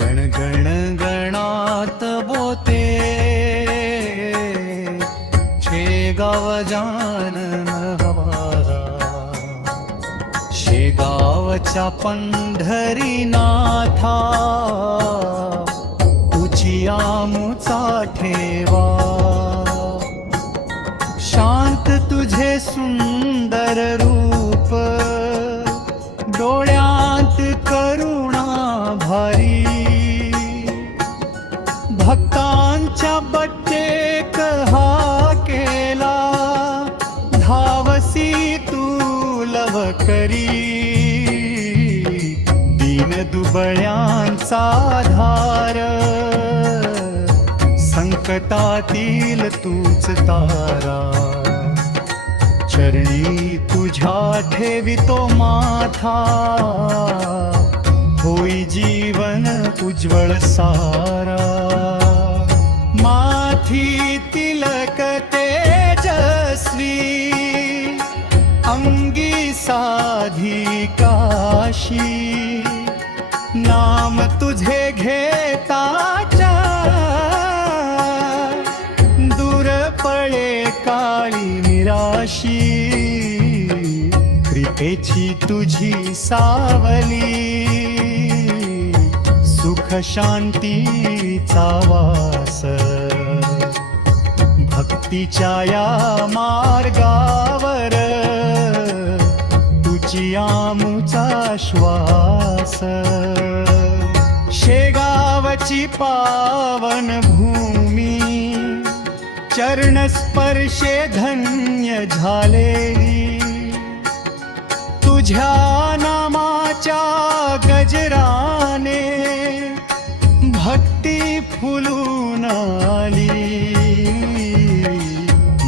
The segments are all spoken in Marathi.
गण गण गणात बोते शेगाव जानन हवारा, शेगावच्या पंढरीनाथा तुझी आमुचा ठेवा। शांत तुझे सुंदर रूप, डोळ्यात करुणा भारी। भक्तांच्या बच्चेक हा केला, धावसी तू लवकरी। दीन दुबळ्यांचा आधार, संकटातील तूच तारा। चरणी तुझ्या ठेवितो माथा, होई जीवन उज्ज्वल सारा। माथी तिलक तेजस्वी, अंगी साधी काशी। नाम तुझे घेताच्या, दूर पळे काळी निराशी। कृपेची तुझी सावली, सुख शांतीचा वास। भक्तीच्या या मार्गावर, तुझी आमुचा श्वास। शेगावची पावन भूमी, चरण स्पर्शे धन्य झालेली। तुझ्या नामाच्या गजराने, भक्ती फुलून आली।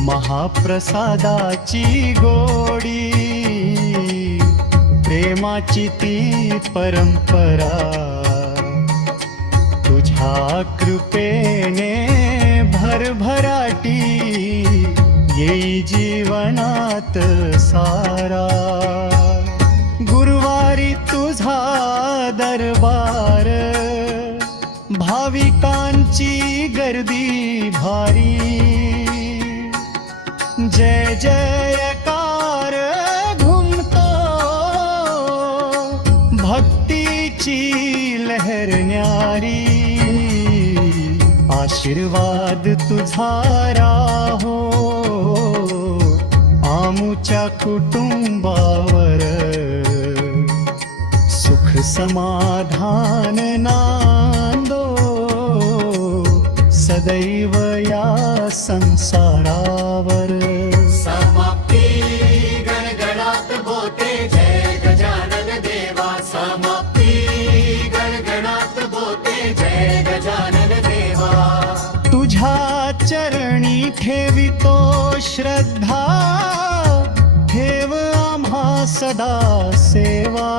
महाप्रसादाची गोडी, प्रेमाची ती परंपरा। तुझ्या कृपेने भरभराटी, येई जीवनात सारा। गुरुवारी तुझा दरबार, भाविकांची गर्दी भारी। जय जयकार घुमतो, भक्तीची लहर न्यारी। आशीर्वाद तुझा राहो, आमुच्या कुटुंबावर। सुख समाधान नांदो, सदैव या संसारावर। समाप्ती गणगणात बोते, जय गजानन देवा। समाप्ती गणगणात बोते, जय गजानन देवा। तुझ्या चरणी ठेवितो श्रद्धा, ठेव आम्हा सदा सेवा।